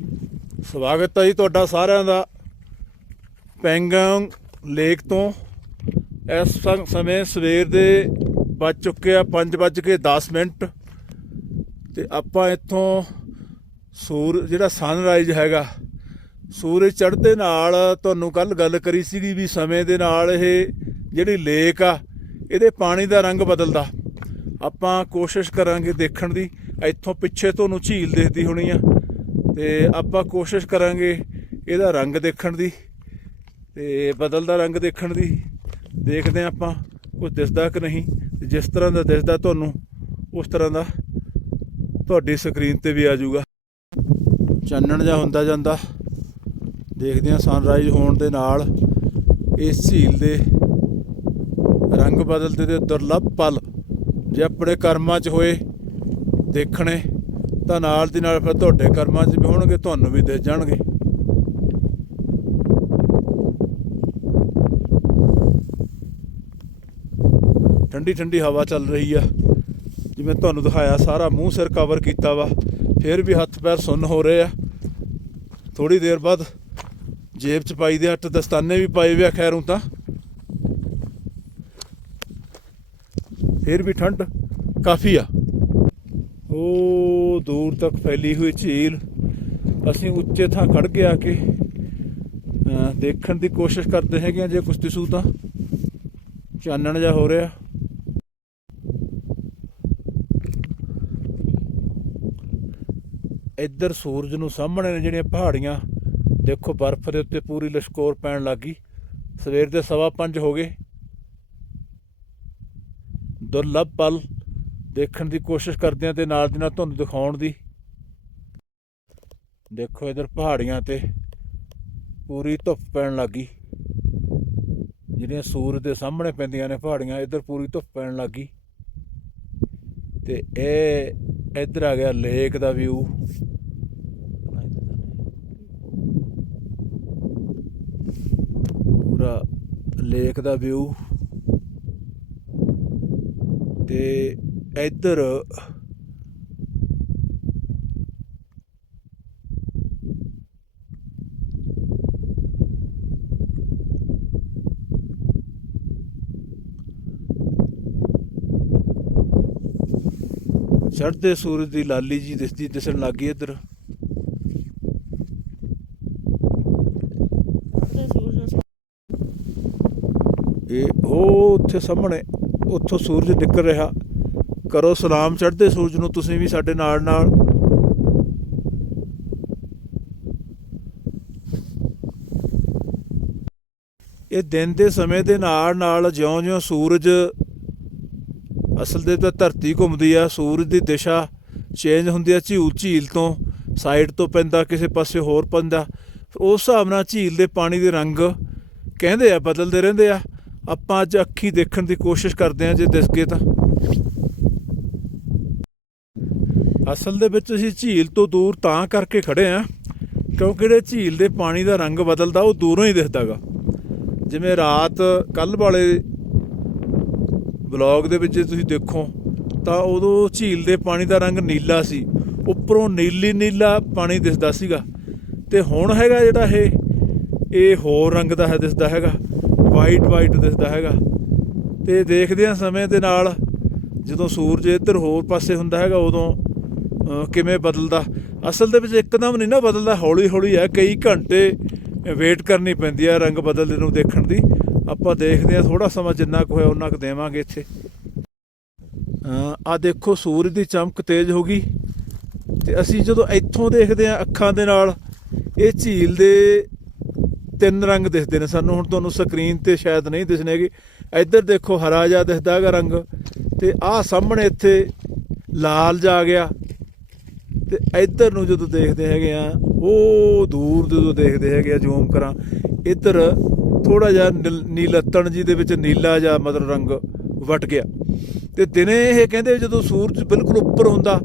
ਸਵਾਗਤ ਹੈ ਜੀ ਤੁਹਾਡਾ ਸਾਰਿਆਂ ਦਾ ਪੈਂਗੋਂਗ ਲੇਕ ਤੋਂ। ਇਸ ਸਮੇਂ ਸਵੇਰ ਦੇ ਵੱਜ ਚੁੱਕੇ ਆ 5:10 ਮਿੰਟ। ਤੇ ਆਪਾਂ ਇੱਥੋਂ ਸੂਰ, ਜਿਹੜਾ ਸਨਰਾਈਜ਼ ਹੈਗਾ, ਸੂਰਜ ਚੜ੍ਹਦੇ ਨਾਲ ਤੁਹਾਨੂੰ ਕੱਲ ਗੱਲ ਕਰੀ ਸੀਗੀ ਵੀ ਸਮੇਂ ਦੇ ਨਾਲ ਇਹ ਜਿਹੜੀ ਲੇਕ ਆ, ਇਹਦੇ ਪਾਣੀ ਦਾ ਰੰਗ ਬਦਲਦਾ। ਆਪਾਂ ਕੋਸ਼ਿਸ਼ ਕਰਾਂਗੇ ਦੇਖਣ ਦੀ। ਇੱਥੋਂ ਪਿੱਛੇ ਤੁਹਾਨੂੰ ਝੀਲ ਦਿਖਦੀ ਹੋਣੀ ਆ। ਤੇ ਆਪਾਂ ਕੋਸ਼ਿਸ਼ ਕਰਾਂਗੇ ਇਹਦਾ ਰੰਗ ਦੇਖਣ ਦੀ ਤੇ ਬਦਲਦਾ ਰੰਗ ਦੇਖਣ ਦੀ। ਦੇਖਦੇ ਹਾਂ ਆਪਾਂ ਕੁਝ ਦਿਸਦਾ ਕਿ ਨਹੀਂ। ਤੇ ਜਿਸ ਤਰ੍ਹਾਂ ਦਾ ਦਿਸਦਾ ਤੁਹਾਨੂੰ, ਉਸ ਤਰ੍ਹਾਂ ਦਾ ਤੁਹਾਡੀ ਸਕਰੀਨ ਤੇ ਵੀ ਆ ਜਾਊਗਾ। ਚਾਨਣ ਜਿਹਾ ਹੁੰਦਾ ਜਾਂਦਾ। ਦੇਖਦੇ ਹਾਂ ਸਨਰਾਈਜ਼ ਹੋਣ ਦੇ ਨਾਲ ਇਸ ਝੀਲ ਦੇ ਰੰਗ ਬਦਲਦੇ ਤੇ ਦੁਰਲੱਭ ਪਲ ਜੇ ਆਪਣੇ ਕਰਮਾਂ 'ਚ ਹੋਏ ਦੇਖਣੇ। ਤਾਂ ਨਾਲ ਦੀ ਨਾਲ ਫਿਰ ਤੁਹਾਡੇ ਕਰਮਾਂ 'ਚ ਵੀ ਹੋਣਗੇ, ਤੁਹਾਨੂੰ ਵੀ ਦੇ ਜਾਣਗੇ। ਠੰਡੀ ਠੰਡੀ ਹਵਾ ਚੱਲ ਰਹੀ ਆ। ਜਿਵੇਂ ਤੁਹਾਨੂੰ ਦਿਖਾਇਆ, ਸਾਰਾ ਮੂੰਹ ਸਿਰ ਕਵਰ ਕੀਤਾ ਵਾ। ਫਿਰ ਵੀ ਹੱਥ ਪੈਰ ਸੁੰਨ ਹੋ ਰਹੇ ਆ। ਥੋੜੀ ਦੇਰ ਬਾਅਦ ਜੇਬ 'ਚ ਪਾਈ ਦੇ ਅੱਟ ਦਸਤਾਨੇ ਵੀ ਪਾਏ ਵੇ ਆ ਖੈਰੂ ਤਾਂ। ਫਿਰ ਵੀ ਠੰਡ ਕਾਫੀ ਆ। ਉਹ ਦੂਰ ਤੱਕ ਫੈਲੀ ਹੋਈ ਝੀਲ ਅਸੀਂ ਉੱਚੇ ਥਾਂ ਖੜ ਕੇ ਆ ਕੇ ਅਹ, ਦੇਖਣ ਦੀ ਕੋਸ਼ਿਸ਼ ਕਰਦੇ ਹੈਗੇ ਆ ਜੇ ਕੁਝ ਦਿਸੂ ਤਾਂ। ਚਾਨਣ ਜਿਹਾ ਹੋ ਰਿਹਾ। ਇੱਧਰ ਸੂਰਜ ਨੂੰ ਸਾਹਮਣੇ ਨੇ ਜਿਹੜੀਆਂ ਪਹਾੜੀਆਂ ਦੇਖੋ ਬਰਫ਼ ਦੇ ਉੱਤੇ ਪੂਰੀ ਲਸ਼ਕੋਰ ਪੈਣ ਲੱਗੀ ਸਵੇਰ ਦੇ ਸਵਾ ਪੰਜ ਹੋ ਗਏ। ਦੁਰਲੱਭ ਪਲ। ਦੇਖਣ ਦੀ ਕੋਸ਼ਿਸ਼ ਕਰਦੇ ਆ ਤੇ ਨਾਲ ਦੀ ਨਾਲ ਤੁਹਾਨੂੰ ਦਿਖਾਉਣ ਦੀ। ਦੇਖੋ ਇਧਰ ਪਹਾੜੀਆਂ ਤੇ ਪੂਰੀ ਧੁੱਪ ਪੈਣ ਲੱਗੀ ਜਿਹੜੀਆਂ ਸੂਰਜ ਦੇ ਸਾਹਮਣੇ ਪੈਂਦੀਆਂ ਨੇ ਪਹਾੜੀਆਂ, ਇਧਰ ਪੂਰੀ ਧੁੱਪ ਪੈਣ ਲੱਗੀ ਤੇ ਇਹ ਇਧਰ ਆ ਗਿਆ ਲੇਕ ਦਾ ਵਿਊ ਪੂਰਾ ਲੇਕ ਦਾ ਵਿਊ ਤੇ ਇੱਧਰ ਚੜ੍ਹਦੇ ਸੂਰਜ ਦੀ ਲਾਲੀ ਜੀ ਦਿਸਦੀ ਦਿਸਣ ਲੱਗੀ ਇੱਧਰ। ਇਹ ਉਹ ਉੱਥੇ ਸਾਹਮਣੇ ਉੱਥੋਂ ਸੂਰਜ ਨਿਕਲ ਰਿਹਾ। ਕਰੋ ਸਲਾਮ, ਚੜ੍ਹਦੇ ਸੂਰਜ ਨੂੰ ਤੁਸੀਂ ਵੀ ਸਾਡੇ ਨਾਲ ਨਾਲ। ਇਹ ਦਿਨ ਦੇ ਸਮੇਂ ਦੇ ਨਾਲ ਨਾਲ ਜਿਉਂ-ਜਿਉਂ ਸੂਰਜ ਅਸਲ ਦੇ ਤਾਂ ਧਰਤੀ ਘੁੰਮਦੀ ਆ, ਸੂਰਜ ਦੀ ਦਿਸ਼ਾ ਚੇਂਜ ਹੁੰਦੀ ਆ, ਝੀਲ ਝੀਲ ਤੋਂ ਸਾਈਡ ਤੋਂ ਪੈਂਦਾ, ਕਿਸੇ ਪਾਸੇ ਹੋਰ ਪੈਂਦਾ। ਉਸ ਹਿਸਾਬ ਨਾਲ ਝੀਲ ਦੇ ਪਾਣੀ ਦੇ ਰੰਗ ਕਹਿੰਦੇ ਆ, ਬਦਲਦੇ ਰਹਿੰਦੇ ਆ। ਆਪਾਂ ਅੱਜ ਅੱਖੀ ਦੇਖਣ ਦੀ ਕੋਸ਼ਿਸ਼ ਕਰਦੇ ਆ ਜੇ ਦਿਸ ਗਏ ਤਾਂ। ਅਸਲ ਦੇ ਵਿੱਚ ਅਸੀਂ ਝੀਲ ਤੋਂ ਦੂਰ ਤਾਂ ਕਰਕੇ ਖੜੇ ਆ, ਕਿਉਂਕਿ ਜਿਹੜੇ ਝੀਲ ਦੇ ਪਾਣੀ ਦਾ ਰੰਗ ਬਦਲਦਾ, ਉਹ ਦੂਰੋਂ ਹੀ ਦਿਖਦਾਗਾ ਜਿਵੇਂ ਰਾਤ ਕੱਲ ਵਾਲੇ ਵਲੌਗ ਦੇ ਵਿੱਚ ਜੇ ਤੁਸੀਂ ਦੇਖੋ, ਤਾਂ ਉਦੋਂ ਝੀਲ ਦੇ ਪਾਣੀ ਦਾ ਰੰਗ ਨੀਲਾ ਸੀ। ਉੱਪਰੋਂ ਨੀਲੀ ਨੀਲਾ ਪਾਣੀ ਦਿਸਦਾ ਸੀਗਾ। ਤੇ ਹੁਣ ਹੈਗਾ ਜਿਹੜਾ ਇਹ ਇਹ ਹੋਰ ਰੰਗ ਦਾ ਹੈ, ਦਿਸਦਾ ਹੈਗਾ। ਵਾਈਟ ਵਾਈਟ ਦਿਸਦਾ ਹੈਗਾ। ਤੇ ਦੇਖਦੇ ਆ ਸਮੇਂ ਦੇ ਨਾਲ, ਜਦੋਂ ਸੂਰਜ ਇੱਧਰ ਹੋਰ ਪਾਸੇ ਹੁੰਦਾ ਹੈਗਾ, ਉਦੋਂ ਕਿਵੇਂ ਬਦਲਦਾ? ਅਸਲ ਦੇ ਵਿੱਚ ਇੱਕਦਮ ਨਹੀਂ ਨਾ ਬਦਲਦਾ ਹੌਲੀ ਹੌਲੀ ਹੈ, ਕਈ ਘੰਟੇ ਵੇਟ ਕਰਨੀ ਪੈਂਦੀ ਹੈ ਰੰਗ ਬਦਲਦੇ ਨੂੰ ਦੇਖਣ ਦੀ। ਆਪਾਂ ਦੇਖਦੇ ਆ ਥੋੜਾ ਸਮਾਂ ਜਿੰਨਾ ਕੁ ਹੋਇਆ ਉਹਨਾਂ ਕੁ ਦੇਵਾਂਗੇ ਇੱਥੇ। ਆ ਦੇਖੋ, ਸੂਰਜ ਦੀ ਚਮਕ ਤੇਜ਼ ਹੋ ਗਈ। ਤੇ ਅਸੀਂ ਜਦੋਂ ਇੱਥੋਂ ਦੇਖਦੇ ਆ ਅੱਖਾਂ ਦੇ ਨਾਲ, ਇਹ ਝੀਲ ਦੇ ਤਿੰਨ ਰੰਗ ਦਿਸਦੇ ਨੇ। ਸਾਨੂੰ ਹੁਣ ਤੁਹਾਨੂੰ ਸਕਰੀਨ ਤੇ ਸ਼ਾਇਦ ਨਹੀਂ ਦਿਸਣੇਗੇ ਇੱਧਰ ਦੇਖੋ ਹਰਾ ਜਿਹਾ ਦਿਸਦਾ ਹੈਗਾ ਰੰਗ। ਤੇ ਆਹ ਸਾਹਮਣੇ ਇੱਥੇ ਲਾਲ ਜਾ ਗਿਆ। ਤੇ ਇੱਧਰ ਨੂੰ ਜਦੋਂ ਦੇਖਦੇ ਹੈਗੇ ਆ, ਉਹ ਦੂਰ ਜਦੋਂ ਦੇਖਦੇ ਹੈਗੇ ਆ ਜ਼ੂਮ ਕਰਾਂ, ਇੱਧਰ ਥੋੜਾ ਜਿਹਾ ਨੀਲ- ਨੀਲੱਤਣ ਜੀ ਦੇ ਵਿੱਚ ਨੀਲਾ ਜਿਹਾ ਮਤਲਬ ਰੰਗ ਵਟ ਗਿਆ। ਤੇ ਦਿਨੇ ਇਹ ਕਹਿੰਦੇ ਜਦੋਂ ਸੂਰਜ ਬਿਲਕੁਲ ਉੱਪਰ ਹੁੰਦਾ,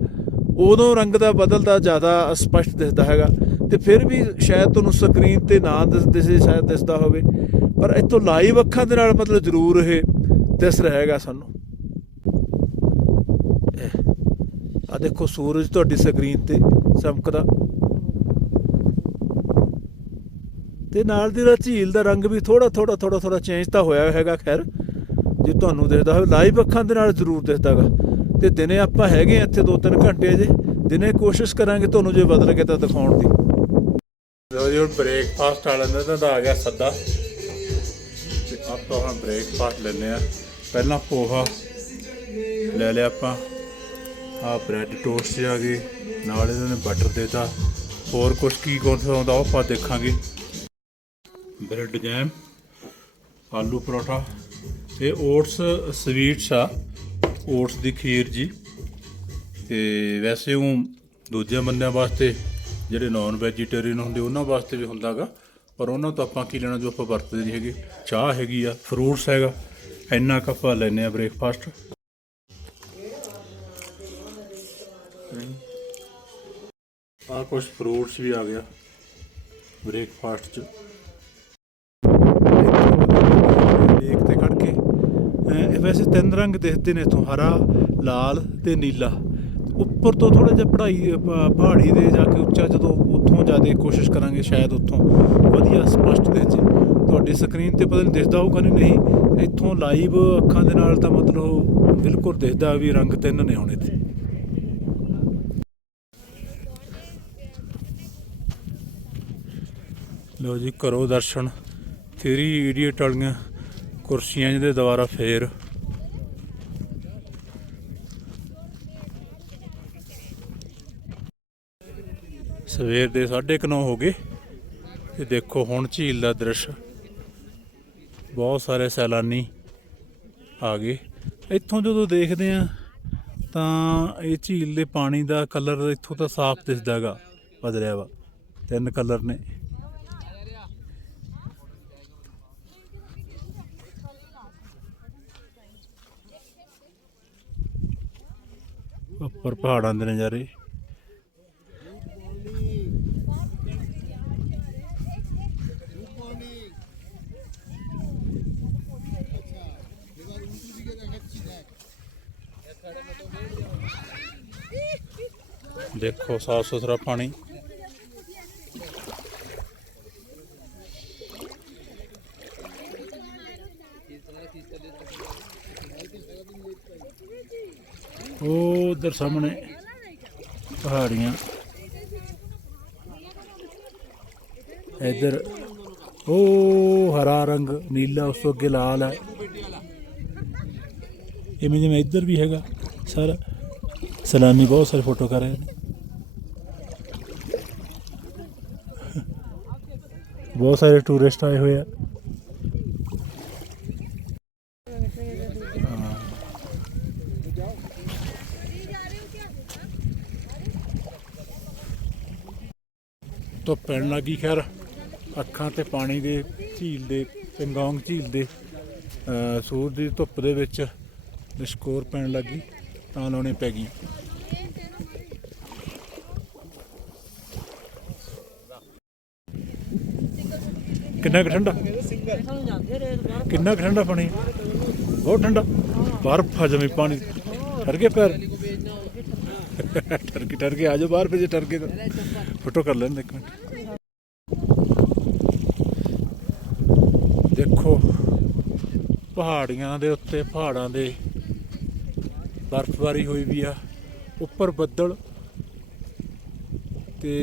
ਉਦੋਂ ਰੰਗ ਦਾ ਬਦਲਦਾ ਜ਼ਿਆਦਾ ਸਪਸ਼ਟ ਦਿਸਦਾ ਹੈਗਾ। ਤੇ ਫਿਰ ਵੀ ਸ਼ਾਇਦ ਤੁਹਾਨੂੰ ਸਕਰੀਨ ਤੇ ਨਾ ਦਿਸ, ਦਿਸੇ, ਸ਼ਾਇਦ ਦਿਸਦਾ ਹੋਵੇ, ਪਰ ਇੱਥੋਂ ਲਾਈਵ ਅੱਖਾਂ ਦੇ ਨਾਲ ਮਤਲਬ ਜ਼ਰੂਰ ਇਹ ਦਿਸ ਰਿਹਾ ਹੈਗਾ ਸਾਨੂੰ। ਆ ਦੇਖੋ, ਸੂਰਜ ਤੁਹਾਡੀ ਸਕਰੀਨ ਤੇ ਚਮਕਦਾ। ਤੇ ਨਾਲ ਦੀ ਨਾਲ ਝੀਲ ਦਾ ਰੰਗ ਵੀ ਥੋੜਾ ਥੋੜਾ ਥੋੜਾ ਥੋੜਾ ਚੇਂਜ ਤਾਂ ਹੋਇਆ ਹੈਗਾ, ਖੈਰ। ਜੇ ਤੁਹਾਨੂੰ ਦਿਖਦਾ ਹੋਵੇ ਲਾਈਵ ਅੱਖਾਂ ਦੇ ਨਾਲ ਜ਼ਰੂਰ ਦਿਖਦਾਗਾ ਤੇ ਦਿਨੇ ਆਪਾਂ ਹੈਗੇ ਆ ਇੱਥੇ 2-3 ਘੰਟੇ ਜੇ ਦਿਨੇ ਕੋਸ਼ਿਸ਼ ਕਰਾਂਗੇ ਤੁਹਾਨੂੰ ਜੇ ਬਦਲ ਕੇ ਤਾਂ ਦਿਖਾਉਣ ਦੀ। ਲੋ ਜੀ, ਹੁਣ ਬ੍ਰੇਕਫਾਸਟ ਵਾਲਾ ਦਾ ਆ ਗਿਆ ਸੱਦਾ। ਤੇ ਆਪਾਂ ਹੁਣ ਬ੍ਰੇਕਫਾਸਟ ਲੈਨੇ ਆ ਪਹਿਲਾਂ ਪੋਹਾ ਲੈ ਲਿਆ ਆਪਾਂ। ਆ ਬ੍ਰੈਡ ਟੋਸਟ ਆ ਗਏ, ਨਾਲ ਇਹਨਾਂ ਨੇ ਬਟਰ ਦੇਤਾ। ਹੋਰ ਕੁਝ ਕੀ ਕੌਣ ਸਾ ਆਉਂਦਾ ਉਹ ਆਪਾਂ ਦੇਖਾਂਗੇ। ਬ੍ਰੈਡ ਜੈਮ, ਆਲੂ ਪਰੌਠਾ, ਤੇ ਓਟਸ, ਸਵੀਟਸ ਆ, ਓਟਸ ਦੀ ਖੀਰ ਜੀ। ਤੇ ਵੈਸੇ ਉਹ ਦੂਜੇ ਬੰਦਿਆਂ ਵਾਸਤੇ, ਜਿਹੜੇ ਨਾਨ ਵੈਜੀਟੇਰੀਅਨ ਹੁੰਦੇ, ਉਹਨਾਂ ਵਾਸਤੇ ਵੀ ਹੁੰਦਾਗਾ ਪਰ ਉਹਨਾਂ ਤੋਂ ਆਪਾਂ ਕੀ ਲੈਣਾ, ਜੋ ਆਪਾਂ ਵਰਤਦੇ ਨਹੀਂ ਹੈਗੇ। ਚਾਹ ਹੈਗੀ ਆ ਫਰੂਟਸ ਹੈਗਾ। ਇੰਨਾ ਕੁ ਆਪਾਂ ਲੈਨੇ ਆ ਬ੍ਰੇਕਫਾਸਟ ਆ ਕੁਝ ਫਰੂਟਸ ਵੀ ਆ ਗਿਆ। ਬ੍ਰੇਕਫਾਸਟ ਚ। ਲੇਕ ਤੇ ਖੜ ਕੇ। ਇਹ ਵੈਸੇ ਤਿੰਨ ਰੰਗ ਦਿਖਦੇ ਨੇ ਇਥੋਂ। ਹਰਾ, ਲਾਲ ਤੇ ਨੀਲਾ। ਉੱਪਰ ਤੋਂ ਥੋੜਾ ਜਿਹਾ ਪੜਾਈ ਪਹਾੜੀ ਦੇ ਜਾ ਕੇ ਉੱਚਾ ਜਦੋਂ ਉੱਥੋਂ ਜ਼ਿਆਦਾ ਕੋਸ਼ਿਸ਼ ਕਰਾਂਗੇ ਸ਼ਾਇਦ ਉੱਥੋਂ। ਵਧੀਆ, ਸਪਸ਼ਟ ਦੇ 'ਚ ਤੁਹਾਡੀ ਸਕਰੀਨ ਤੇ ਪਤਾ ਨਹੀਂ ਦਿਸਦਾ ਹੋਊਗਾ ਨਹੀਂ। ਇੱਥੋਂ ਲਾਈਵ ਅੱਖਾਂ ਦੇ ਨਾਲ ਤਾਂ ਮਤਲਬ ਬਿਲਕੁਲ ਦਿਖਦਾ ਵੀ ਰੰਗ ਤਿੰਨ ਨੇ ਹੁਣ ਇੱਥੇ। ਲੋ ਜੀ, ਕਰੋ ਦਰਸ਼ਨ। 3 ਇਡੀਅਟ ਵਾਲੀਆਂ ਕੁਰਸੀਆਂ ਜਿਹਦੇ ਦੁਆਰਾ ਫੇਰ। ਸਵੇਰ ਦੇ 9:30 ਹੋ ਗਏ। ਤੇ ਦੇਖੋ ਹੁਣ ਝੀਲ ਦਾ ਦ੍ਰਿਸ਼। ਬਹੁਤ ਸਾਰੇ ਸੈਲਾਨੀ ਆ ਗਏ। ਇੱਥੋਂ ਜਦੋਂ ਦੇਖਦੇ ਆ ਤਾਂ ਇਹ ਝੀਲ ਦੇ ਪਾਣੀ ਦਾ ਕਲਰ ਇੱਥੋਂ ਤਾਂ ਸਾਫ਼ ਦਿਸਦਾਗਾ ਬਦਲਿਆ ਵਾ। ਤਿੰਨ ਕਲਰ ਨੇ। ਉੱਪਰ ਪਹਾੜਾਂ ਦੇ ਨਜ਼ਾਰੇ ਦੇਖੋ ਸਾਫ਼ ਸੁਥਰਾ ਪਾਣੀ। ਉਹ ਉਧਰ ਸਾਹਮਣੇ ਪਹਾੜੀਆਂ। ਇੱਧਰ ਉਹ ਹਰਾ ਰੰਗ, ਨੀਲਾ, ਉਸ ਤੋਂ ਅੱਗੇ ਲਾਲ ਹੈ। ਇਵੇਂ ਜਿਵੇਂ ਇੱਧਰ ਵੀ ਹੈਗਾ। ਸਰ, ਸੈਲਾਨੀ ਬਹੁਤ ਸਾਰੇ ਫੋਟੋ ਕਰ ਰਹੇ ਨੇ। ਬਹੁਤ ਸਾਰੇ ਟੂਰਿਸਟ ਆਏ ਹੋਏ ਆ। ਧੁੱਪ ਪੈਣ ਲੱਗੀ ਖੈਰ। ਅੱਖਾਂ ਤੇ ਪਾਣੀ ਦੇ ਝੀਲ ਦੇ ਪਿੰਗੋਂਗ ਝੀਲ ਦੇ, ਅਹ ਦੀ ਧੁੱਪ ਦੇ ਵਿੱਚ ਨਿਸ਼ਕੋਰ ਪੈਣ ਲੱਗੀ ਤਾਂ ਲਾਉਣੇ ਪੈ ਗਈਆਂ। ਕਿੰਨਾ ਕੁ ਠੰਡਾ? ਕਿੰਨਾ ਕੁ ਠੰਡਾ ਪਾਣੀ? ਬਹੁਤ ਠੰਡਾ। ਬਰਫ ਆ ਜਮੀ, ਪਾਣੀ। ਠਰ ਗਏ ਪੈਰ। ਠਰ ਕੇ ਠਰ ਕੇ ਆ ਜਾਓ ਬਾਹਰ ਫਿਰ ਜੇ ਠਰ ਗਏ ਫੋਟੋ ਕਰ ਲੈਣ ਇੱਕ ਮਿੰਟ। ਦੇਖੋ, ਪਹਾੜੀਆਂ ਦੇ ਉੱਤੇ, ਪਹਾੜਾਂ ਦੇ ਬਰਫ਼ਬਾਰੀ ਹੋਈ ਵੀ ਆ, ਉੱਪਰ ਬੱਦਲ ਤੇ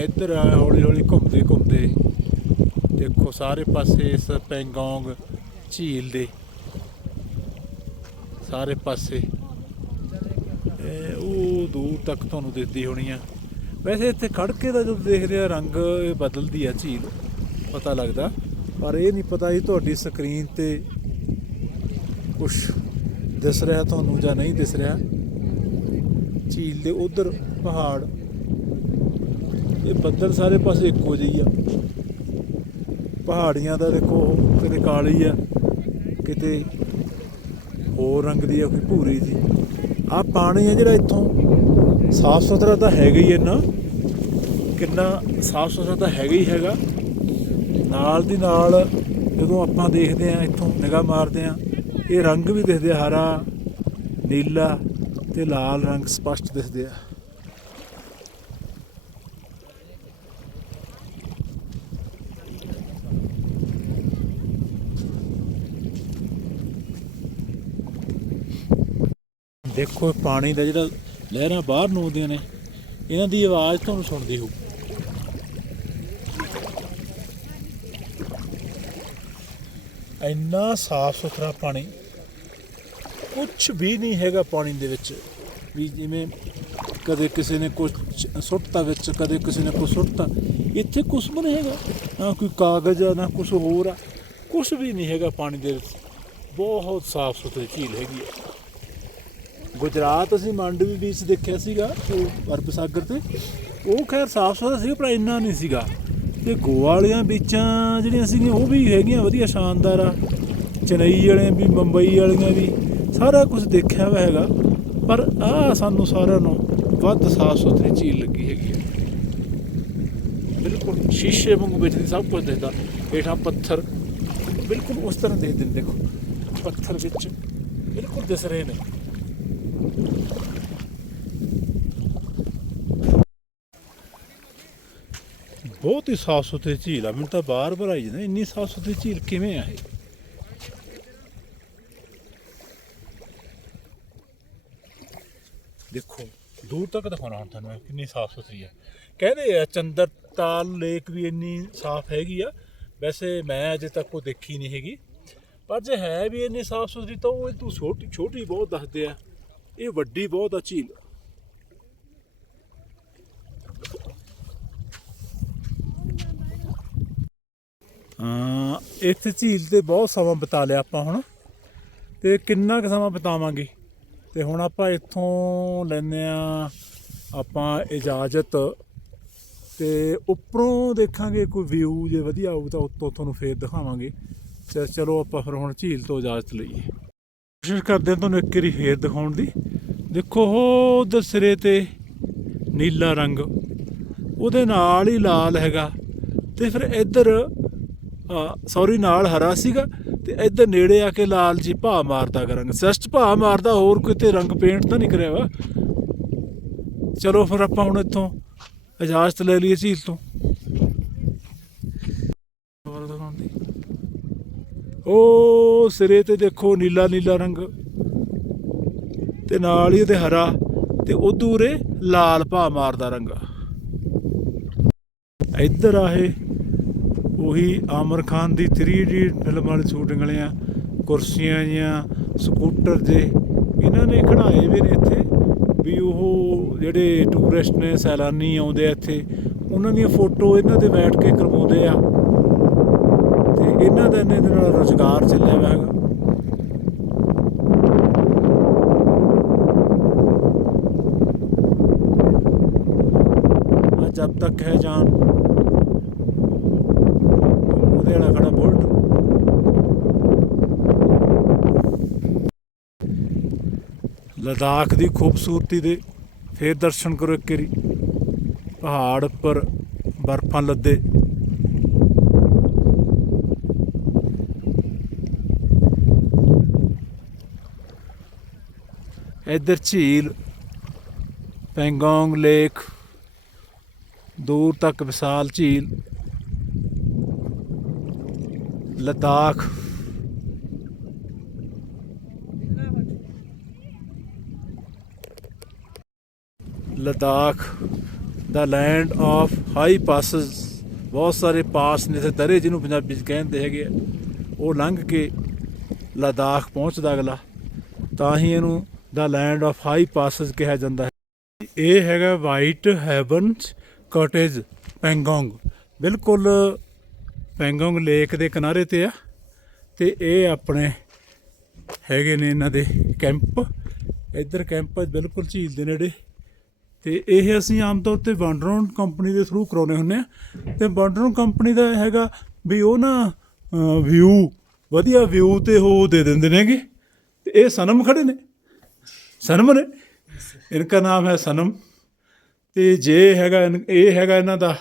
ਇੱਧਰ ਆ ਹੌਲੀ ਹੌਲੀ ਘੁੰਮਦੇ ਘੁੰਮਦੇ, ਦੇਖੋ ਸਾਰੇ ਪਾਸੇ ਇਸ ਪੈਂਗੋਂਗ ਝੀਲ ਦੇ ਸਾਰੇ ਪਾਸੇ। ਦੂਰ ਤੱਕ ਤੁਹਾਨੂੰ ਦਿਖਦੀ ਹੋਣੀ ਆ। ਵੈਸੇ ਇੱਥੇ ਖੜਕੇ ਦਾ ਜਦੋਂ ਦੇਖਦੇ ਆ, ਰੰਗ ਇਹ ਬਦਲਦੀ ਆ ਝੀਲ, ਪਤਾ ਲੱਗਦਾ। ਪਰ ਇਹ ਨਹੀਂ ਪਤਾ ਇਹ ਤੁਹਾਡੀ ਸਕਰੀਨ ਤੇ ਕੁਝ ਦਿਸ ਰਿਹਾ ਤੁਹਾਨੂੰ ਜਾਂ ਨਹੀਂ ਦਿਸ ਰਿਹਾ। ਝੀਲ ਦੇ ਉਧਰ ਪਹਾੜ, ਇਹ ਬੱਦਲ ਸਾਰੇ ਪਾਸੇ ਇੱਕੋ ਜਿਹੀ ਆ। ਪਹਾੜੀਆਂ ਦਾ ਦੇਖੋ, ਕਿਤੇ ਕਾਲੀ ਆ, ਕਿਤੇ ਹੋਰ ਰੰਗ ਦੀ ਆ, ਕੋਈ ਭੂਰੀ ਜੀ। ਆ ਪਾਣੀ ਆ ਜਿਹੜਾ ਇੱਥੋਂ ਸਾਫ਼ ਸੁਥਰਾ ਤਾਂ ਹੈਗਾ ਹੀ ਇੰਨਾ ਕਿੰਨਾ ਸਾਫ਼ ਸੁਥਰਾ ਤਾਂ ਹੈਗਾ ਹੀ ਹੈਗਾ। ਨਾਲ ਦੀ ਨਾਲ ਜਦੋਂ ਆਪਾਂ ਦੇਖਦੇ ਆ ਇੱਥੋਂ ਨਿਗਾਹ ਮਾਰਦੇ ਆ ਇਹ ਰੰਗ ਵੀ ਦਿਖਦੇ ਹਰਾ, ਨੀਲਾ ਤੇ ਲਾਲ ਰੰਗ ਸਪਸ਼ਟ ਦਿਖਦੇ ਆ। ਦੇਖੋ ਪਾਣੀ ਦਾ ਜਿਹੜਾ ਲਹਿਰਾਂ ਬਾਹਰ ਨੂੰ ਆਉਂਦੀਆਂ ਨੇ, ਇਹਨਾਂ ਦੀ ਆਵਾਜ਼ ਤੁਹਾਨੂੰ ਸੁਣਦੀ ਹੋਊ। ਇੰਨਾ ਸਾਫ਼ ਸੁਥਰਾ ਪਾਣੀ ਕੁਝ ਵੀ ਨਹੀਂ ਹੈਗਾ ਪਾਣੀ ਦੇ ਵਿੱਚ। ਵੀ ਜਿਵੇਂ ਕਦੇ ਕਿਸੇ ਨੇ ਕੁਝ ਸੁੱਟਤਾ ਵਿੱਚ, ਕਦੇ ਕਿਸੇ ਨੇ ਕੁਝ ਸੁੱਟਤਾ, ਇੱਥੇ ਕੁਝ ਵੀ ਨਹੀਂ ਹੈਗਾ। ਨਾ ਕੋਈ ਕਾਗਜ਼ ਆ, ਨਾ ਕੁਝ ਹੋਰ ਆ ਕੁਝ ਵੀ ਨਹੀਂ ਹੈਗਾ ਪਾਣੀ ਦੇ ਵਿੱਚ। ਬਹੁਤ ਸਾਫ਼ ਸੁਥਰੀ ਝੀਲ ਹੈਗੀ ਆ। ਗੁਜਰਾਤ ਅਸੀਂ ਮੰਡਵੀ ਬੀਚ ਦੇਖਿਆ ਸੀਗਾ, ਉਹ ਅਰਬ ਸਾਗਰ ਤੇ। ਉਹ ਖੈਰ ਸਾਫ਼ ਸੁਥਰਾ ਸੀ ਪਰ ਇੰਨਾ ਨਹੀਂ ਸੀਗਾ। ਤੇ ਗੋਆ ਵਾਲੀਆਂ ਬੀਚਾਂ ਜਿਹੜੀਆਂ ਸੀਗੀਆਂ, ਉਹ ਵੀ ਹੈਗੀਆਂ, ਵਧੀਆ ਸ਼ਾਨਦਾਰ ਆ। ਚੇਨਈ ਵਾਲੇ ਵੀ ਮੁੰਬਈ ਵਾਲੀਆਂ ਵੀ, ਸਾਰਾ ਕੁਝ ਦੇਖਿਆ ਹੋਇਆ ਹੈਗਾ। ਪਰ ਆ ਸਾਨੂੰ ਸਾਰਿਆਂ ਨੂੰ ਵੱਧ ਸਾਫ਼ ਸੁਥਰੀ ਝੀਲ ਲੱਗੀ ਹੈਗੀ ਹੈ ਬਿਲਕੁਲ ਸ਼ੀਸ਼ੇ ਵਾਂਗੂ ਵਿੱਚ ਸਭ ਕੁਝ ਦਿਖਦਾ ਹੇਠਾਂ ਪੱਥਰ, ਬਿਲਕੁਲ ਉਸ ਤਰ੍ਹਾਂ ਦੇ ਦਿੰਦੇ ਦੇਖੋ। ਪੱਥਰ ਵਿੱਚ ਬਿਲਕੁਲ ਦਿਸ ਰਹੇ ਨੇ। ਬਹੁਤ ਹੀ ਸਾਫ਼ ਸੁਥਰੀ ਝੀਲ ਆ, ਮੈਨੂੰ ਤਾਂ ਬਾਰ ਬਾਰ ਆਈ ਜਾਂਦਾ, ਇੰਨੀ ਸਾਫ਼ ਸੁਥਰੀ ਝੀਲ ਕਿਵੇਂ ਆ ਇਹ? ਦੇਖੋ, ਦੂਰ ਤੱਕ ਦਿਖਾਉਣਾ ਹੁਣ ਤੁਹਾਨੂੰ ਕਿੰਨੀ ਸਾਫ਼ ਸੁਥਰੀ ਆ। ਕਹਿੰਦੇ ਆ ਚੰਦਰਤਾਲ ਲੇਕ ਵੀ ਇੰਨੀ ਸਾਫ਼ ਹੈਗੀ ਆ। ਵੈਸੇ ਮੈਂ ਅਜੇ ਤੱਕ ਉਹ ਦੇਖੀ ਨਹੀਂ ਹੈਗੀ। ਪਰ ਜੇ ਹੈ ਵੀ ਇੰਨੀ ਸਾਫ਼ ਸੁਥਰੀ, ਤਾਂ ਉਹ ਤੂੰ ਛੋਟੀ ਛੋਟੀ ਬਹੁਤ ਦੱਸਦੇ ਆ। ਇਹ ਵੱਡੀ ਬਹੁਤ ਆ ਝੀਲ। ਹਾਂ ਇੱਥੇ ਝੀਲ ਤੇ ਬਹੁਤ ਸਮਾਂ ਬਿਤਾ ਲਿਆ ਆਪਾਂ ਹੁਣ। ਤੇ ਕਿੰਨਾ ਕੁ ਸਮਾਂ ਬਿਤਾਵਾਂਗੇ? ਤੇ ਹੁਣ ਆਪਾਂ ਇੱਥੋਂ ਲੈਨੇ ਆ ਆਪਾਂ ਇਜਾਜ਼ਤ। ਤੇ ਉੱਪਰੋਂ ਦੇਖਾਂਗੇ ਕੋਈ ਵਿਊ ਜੇ ਵਧੀਆ ਆਊ ਤਾਂ ਉੱਤੋਂ ਤੁਹਾਨੂੰ ਫੇਰ ਦਿਖਾਵਾਂਗੇ। ਤੇ ਚਲੋ ਆਪਾਂ ਫਿਰ ਹੁਣ ਝੀਲ ਤੋਂ ਇਜਾਜ਼ਤ ਲਈਏ। ਕੋਸ਼ਿਸ਼ ਕਰਦੇ ਹਾਂ ਤੁਹਾਨੂੰ ਇੱਕ ਵਾਰੀ ਫੇਰ ਦਿਖਾਉਣ ਦੀ। ਦੇਖੋ ਉਹ ਉਧਰ ਸਿਰੇ ਤੇ ਨੀਲਾ ਰੰਗ, ਉਹਦੇ ਨਾਲ ਹੀ ਲਾਲ ਹੈਗਾ। ਤੇ ਫਿਰ ਇੱਧਰ ਸੌਰੀ ਨਾਲ ਹਰਾ ਸੀਗਾ, ਤੇ ਇੱਧਰ ਨੇੜੇ ਆ ਕੇ ਲਾਲ ਜੀ ਭਾ ਮਾਰਦਾ ਗਾ ਰੰਗ। ਸਸਟ ਭਾ ਮਾਰਦਾ, ਹੋਰ ਕਿਤੇ ਰੰਗ ਪੇਂਟ ਤਾਂ ਨਹੀਂ ਕਰਿਆ ਵਾ। ਚਲੋ ਫਿਰ ਆਪਾਂ ਹੁਣ ਇੱਥੋਂ ਇਜਾਜ਼ਤ ਲੈ ਲਈਏ ਝੀਲ ਤੋਂ। ਹੋਰ ਦਿਖਾਉਣ ਦੀ। ਉਹ ਸਿਰੇ ਤੇ ਦੇਖੋ ਨੀਲਾ ਨੀਲਾ ਰੰਗ ਤੇ ਨਾਲ ਹੀ ਉਹਦੇ ਹਰਾ ਤੇ ਉਦੂਰੇ ਲਾਲ ਭਾ ਮਾਰਦਾ ਰੰਗ ਇੱਧਰ ਆ ਉਹੀ ਆਮਰ ਖਾਨ ਦੀ 3D ਫਿਲਮ ਵਾਲੀ ਸ਼ੂਟਿੰਗ ਵਾਲੀਆਂ ਕੁਰਸੀਆਂ ਜਾਂ ਸਕੂਟਰ ਜੇ, ਇਹਨਾਂ ਨੇ ਖੜਾਏ ਵੀ ਨੇ ਇੱਥੇ ਵੀ ਉਹ ਜਿਹੜੇ ਟੂਰਿਸਟ ਨੇ, ਸੈਲਾਨੀ ਆਉਂਦੇ ਆ ਇੱਥੇ, ਉਹਨਾਂ ਦੀਆਂ ਫੋਟੋ ਇਹਨਾਂ ਤੇ ਬੈਠ ਕੇ ਕਰਵਾਉਂਦੇ ਆ। ਇਹਨਾਂ ਦਾ ਇਹਨਾਂ ਦੇ ਨਾਲ ਰੋਜ਼ਗਾਰ ਚੱਲਿਆ ਹੋਇਆ ਹੈਗਾ। ਜਦ ਤੱਕ ਹੈ ਜਾਨ, ਉਹਦੇ ਵਾਲਾ ਖੜਾ ਬੁਲਟ। ਲਦਾਖ ਦੀ ਖੂਬਸੂਰਤੀ ਦੇ ਫੇਰ ਦਰਸ਼ਨ ਕਰੋ ਇੱਕ ਵਾਰੀ। ਪਹਾੜ ਉੱਪਰ ਬਰਫਾਂ ਲੱਦੇ। ਇੱਧਰ ਝੀਲ, ਪੈਂਗੋਂਗ ਲੇਕ, ਦੂਰ ਤੱਕ ਵਿਸ਼ਾਲ ਝੀਲ, ਲਦਾਖ। ਲਦਾਖ, ਦਾ ਲੈਂਡ ਆਫ ਹਾਈ ਪਾਸਸ ਬਹੁਤ ਸਾਰੇ ਪਾਸ ਨੇ ਤੇ ਦਰੇ ਜਿਹਨੂੰ ਪੰਜਾਬੀ ਚ ਕਹਿੰਦੇ ਹੈਗੇ ਆ। ਉਹ ਲੰਘ ਕੇ ਲਦਾਖ ਪਹੁੰਚਦਾ ਅਗਲਾ। ਤਾਂ ਹੀ ਇਹਨੂੰ ਦਾ ਲੈਂਡ ਆਫ ਹਾਈ ਪਾਸਸ ਕਿਹਾ ਜਾਂਦਾ ਹੈ। ਇਹ ਹੈਗਾ ਵਾਈਟ ਹੈਵਨਸ ਕਾਟੇਜ ਪੈਂਗੋਂਗ ਬਿਲਕੁਲ ਪੈਂਗੋਂਗ ਲੇਕ ਦੇ ਕਿਨਾਰੇ ਤੇ ਆ ਤੇ ਇਹ ਆਪਣੇ ਹੈਗੇ ਨੇ ਇਹਨਾਂ ਦੇ ਕੈਂਪ ਇੱਧਰ ਕੈਂਪ ਬਿਲਕੁਲ ਝੀਲ ਦੇ ਨੇੜੇ। ਤੇ ਇਹ ਅਸੀਂ ਆਮ ਤੌਰ ਤੇ ਵੰਡਰੋਨ ਕੰਪਨੀ ਦੇ ਥਰੂ ਕਰਾਉਨੇ ਹੁੰਨੇ ਆ। ਤੇ ਵੰਡਰੋਨ ਕੰਪਨੀ ਦਾ ਹੈਗਾ ਵੀ ਉਹ ਨਾ ਵਿਊ ਵਧੀਆ ਵਿਊ ਤੇ ਉਹ ਦੇ ਦਿੰਦੇ ਨੇਗੇ। ਤੇ ਇਹ ਸਨਮ ਖੜੇ ਨੇ। ਸਨਮ ਨੇ? ਇਨਕਾ ਨਾਮ ਹੈ ਸਨਮ। ਤੇ ਜੇ ਹੈਗਾ ਇਨ- ਇਹ ਹੈਗਾ ਇਹਨਾਂ ਦਾ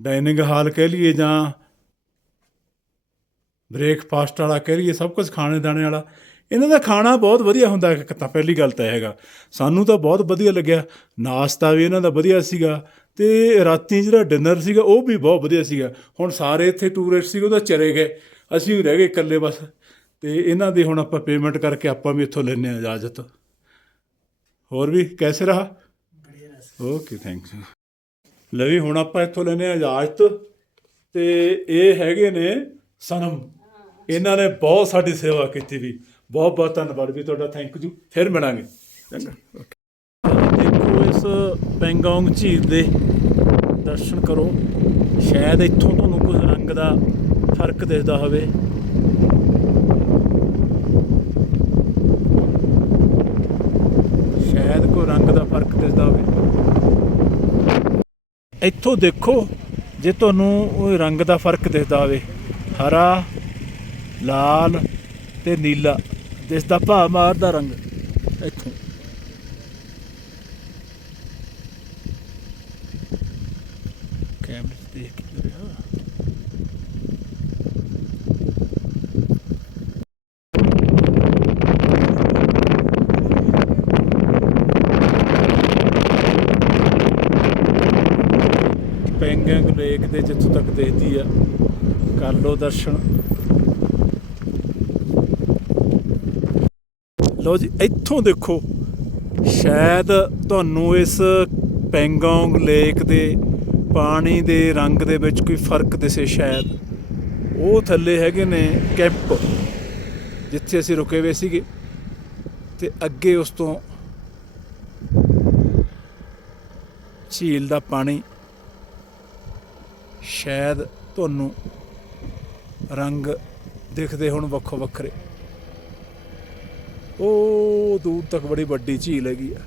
ਡਾਈਨਿੰਗ ਹਾਲ ਕਹਿ ਲਈਏ ਜਾਂ ਬ੍ਰੇਕਫਾਸਟ ਵਾਲਾ ਕਹਿ ਲਈਏ ਸਭ ਕੁਝ ਖਾਣੇ ਦਾਣੇ ਵਾਲਾ। ਇਹਨਾਂ ਦਾ ਖਾਣਾ ਬਹੁਤ ਵਧੀਆ ਹੁੰਦਾ ਹੈ, ਇੱਕ ਤਾਂ ਪਹਿਲੀ ਗੱਲ ਤਾਂ ਹੈਗਾ। ਸਾਨੂੰ ਤਾਂ ਬਹੁਤ ਵਧੀਆ ਲੱਗਿਆ। ਨਾਸ਼ਤਾ ਵੀ ਇਹਨਾਂ ਦਾ ਵਧੀਆ ਸੀਗਾ। ਤੇ ਰਾਤੀ ਜਿਹੜਾ ਡਿਨਰ ਸੀਗਾ ਉਹ ਵੀ ਬਹੁਤ ਵਧੀਆ ਸੀਗਾ। ਹੁਣ ਸਾਰੇ ਇੱਥੇ ਟੂਰਿਸਟ ਸੀਗੇ ਉਹ ਤਾਂ ਚਲੇ ਗਏ। ਅਸੀਂ ਵੀ ਰਹਿ ਗਏ ਇਕੱਲੇ ਬਸ। ਤੇ ਇਹਨਾਂ ਦੀ ਹੁਣ ਆਪਾਂ ਪੇਮੈਂਟ ਕਰਕੇ ਆਪਾਂ ਵੀ ਇੱਥੋਂ ਲੈਨੇ ਆ ਇਜਾਜ਼ਤ। ਹੋਰ ਵੀ ਕੈਸੇ ਰਹਾ? ਓਕੇ ਥੈਂਕਸ ਲੈ ਵੀ ਹੁਣ ਆਪਾਂ ਇੱਥੋਂ ਲੈਨੇ ਆ ਇਜਾਜ਼ਤ ਤੇ ਇਹ ਹੈਗੇ ਨੇ ਸਨਮ। ਇਹਨਾਂ ਨੇ ਬਹੁਤ ਸਾਡੀ ਸੇਵਾ ਕੀਤੀ ਵੀ। ਬਹੁਤ ਬਹੁਤ ਧੰਨਵਾਦ ਵੀ ਤੁਹਾਡਾ ਥੈਂਕ ਯੂ ਫਿਰ ਮਿਲਾਂਗੇ। ਚੰਗਾ। ਓਕੇ ਦੇਖੋ ਇਸ ਪੈਂਗੋਂਗ ਝੀਲ ਦੇ ਦਰਸ਼ਨ ਕਰੋ। ਸ਼ਾਇਦ ਇੱਥੋਂ ਤੁਹਾਨੂੰ ਕੁਝ ਰੰਗ ਦਾ ਫ਼ਰਕ ਦਿਸਦਾ ਹੋਵੇ ਸ਼ਾਇਦ ਕੋਈ ਰੰਗ ਦਾ ਫ਼ਰਕ ਦਿਸਦਾ ਹੋਵੇ ਇੱਥੋਂ ਦੇਖੋ ਜੇ ਤੁਹਾਨੂੰ ਉਹ ਰੰਗ ਦਾ ਫ਼ਰਕ ਦਿਸਦਾ ਹੋਵੇ, ਹਰਾ, ਲਾਲ ਤੇ ਨੀਲਾ, ਦਿਸਦਾ ਭਾ ਮਾਰਦਾ ਰੰਗ, ਇੱਥੋਂ ਕੈਮਰੇ 'ਚ ਦੇਖ ਕੇ ਰਿਹਾ ਪੈਂਗੰਗ ਲੇਕ ਦੇ ਜਿੱਥੋਂ ਤੱਕ ਦੇਖਦੀ ਆ ਕਰ ਲੋ ਦਰਸ਼ਨ। ਲੋ ਜੀ, ਇੱਥੋਂ ਦੇਖੋ, ਸ਼ਾਇਦ ਤੁਹਾਨੂੰ ਇਸ ਪੈਂਗੋਂਗ ਲੇਕ ਦੇ ਪਾਣੀ ਦੇ ਰੰਗ ਦੇ ਵਿੱਚ ਕੋਈ ਫ਼ਰਕ ਦਿਸੇ ਸ਼ਾਇਦ। ਉਹ ਥੱਲੇ ਹੈਗੇ ਨੇ ਕੈਂਪ, ਜਿੱਥੇ ਅਸੀਂ ਰੁਕੇ ਹੋਏ ਸੀਗੇ। ਤੇ ਅੱਗੇ ਉਸ ਤੋਂ ਝੀਲ ਦਾ ਪਾਣੀ। ਸ਼ਾਇਦ ਤੁਹਾਨੂੰ ਰੰਗ ਦਿਖਦੇ ਹੁਣ ਵੱਖੋ ਵੱਖਰੇ। ਉਹ ਦੂਰ ਤੱਕ ਬੜੀ ਵੱਡੀ ਝੀਲ ਹੈਗੀ ਆ।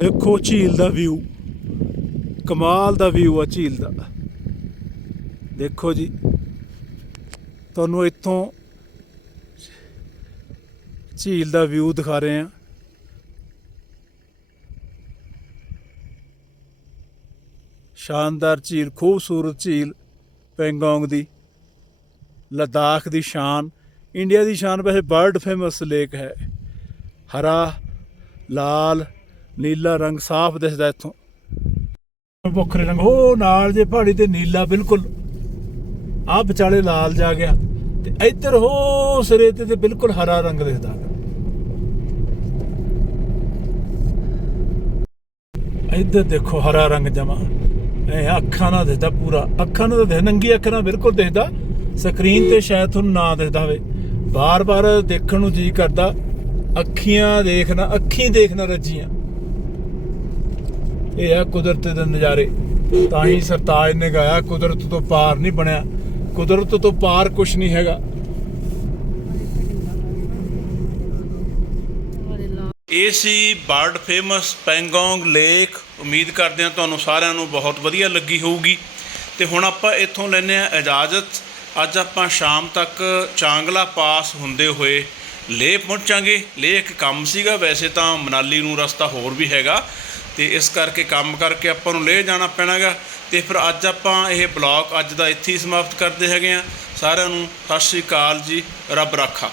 ਦੇਖੋ ਝੀਲ ਦਾ ਵਿਊ ਕਮਾਲ ਦਾ ਵਿਊ ਆ ਝੀਲ ਦਾ। ਦੇਖੋ ਜੀ, ਤੁਹਾਨੂੰ ਇੱਥੋਂ ਝੀਲ ਦਾ ਵਿਊ ਦਿਖਾ ਰਹੇ ਆ ਸ਼ਾਨਦਾਰ ਝੀਲ, ਖੂਬਸੂਰਤ ਝੀਲ ਪੈਂਗੋਂਗ ਦੀ, ਲਦਾਖ ਦੀ ਸ਼ਾਨ, ਇੰਡੀਆ ਦੀ ਸ਼ਾਨ ਵੈਸੇ ਵਰਲਡ ਫੇਮਸ ਲੇਕ ਹੈ। ਹਰਾ, ਲਾਲ, ਨੀਲਾ ਰੰਗ ਸਾਫ਼ ਦਿਸਦਾ ਇੱਥੋਂ। ਵੱਖਰੇ ਰੰਗ ਉਹ ਨਾਲ ਜੇ ਪਹਾੜੀ ਤੇ ਨੀਲਾ, ਬਿਲਕੁਲ। ਆ ਵਿਚਾਲੇ ਲਾਲ ਜਾ ਗਿਆ ਤੇ ਇੱਧਰ ਹੋ ਸਿਰੇ ਤੇ ਤੇ ਬਿਲਕੁਲ ਹਰਾ ਰੰਗ ਦਿਸਦਾ। ਇੱਧਰ ਦੇਖੋ ਹਰਾ ਰੰਗ ਜਮਾ। ਇਹ ਅੱਖਾਂ ਨਾਲ ਦਿਸਦਾ ਪੂਰਾ। ਅੱਖਾਂ ਨਾਲ ਤਾਂ ਨੰਗੀ ਅੱਖਾਂ ਨਾਲ ਬਿਲਕੁਲ ਦਿਸਦਾ ਸਕਰੀਨ ਤੇ ਸ਼ਾਇਦ ਤੁਹਾਨੂੰ ਨਾ ਦਿਸਦਾ ਹੋਵੇ। ਬਾਰ-ਬਾਰ ਦੇਖਣ ਨੂੰ ਜੀ ਕਰਦਾ। ਅੱਖੀਆਂ ਦੇਖਣਾ, ਅੱਖੀਂ ਦੇਖਣਾ ਰੱਜੀਆਂ। ਇਹ ਆ ਕੁਦਰਤ ਦੇ ਨਜ਼ਾਰੇ। ਤਾਂ ਹੀ ਸਰਤਾਜ ਨੇ ਗਾਇਆ, ਕੁਦਰਤ ਤੋਂ ਪਾਰ ਨਹੀਂ ਬਣਿਆ। ਕੁਦਰਤ ਤੋਂ ਪਾਰ ਕੁਝ ਨਹੀਂ ਹੈਗਾ। ਇਹ ਸੀ ਵਰਲਡ ਫੇਮਸ ਪੈਂਗੋਂਗ ਲੇਕ। ਉਮੀਦ ਕਰਦੇ ਹਾਂ ਤੁਹਾਨੂੰ ਸਾਰਿਆਂ ਨੂੰ ਬਹੁਤ ਵਧੀਆ ਲੱਗੀ ਹੋਊਗੀ। ਤੇ ਹੁਣ ਆਪਾਂ ਇੱਥੋਂ ਲੈਨੇ ਆ ਇਜਾਜ਼ਤ। ਅੱਜ ਆਪਾਂ ਸ਼ਾਮ ਤੱਕ ਚਾਂਗਲਾ ਪਾਸ ਹੁੰਦੇ ਹੋਏ ਲੇਹ ਪਹੁੰਚਾਂਗੇ। ਲੇਹ ਇੱਕ ਕੰਮ ਸੀਗਾ, ਵੈਸੇ ਤਾਂ ਮਨਾਲੀ ਨੂੰ ਰਸਤਾ ਹੋਰ ਵੀ ਹੈਗਾ। ਤੇ ਇਸ ਕਰਕੇ ਕੰਮ ਕਰਕੇ ਆਪਾਂ ਨੂੰ ਲੇਹ ਜਾਣਾ ਪੈਣਾਗਾ। ਤੇ ਫਿਰ ਅੱਜ ਆਪਾਂ ਇਹ ਬਲੌਗ ਅੱਜ ਦਾ ਇੱਥੇ ਹੀ ਸਮਾਪਤ ਕਰਦੇ ਹੈਗੇ ਆ ਸਾਰਿਆਂ ਨੂੰ ਸਤਿ ਸ਼੍ਰੀ ਅਕਾਲ ਜੀ। ਰੱਬ ਰਾਖਾ।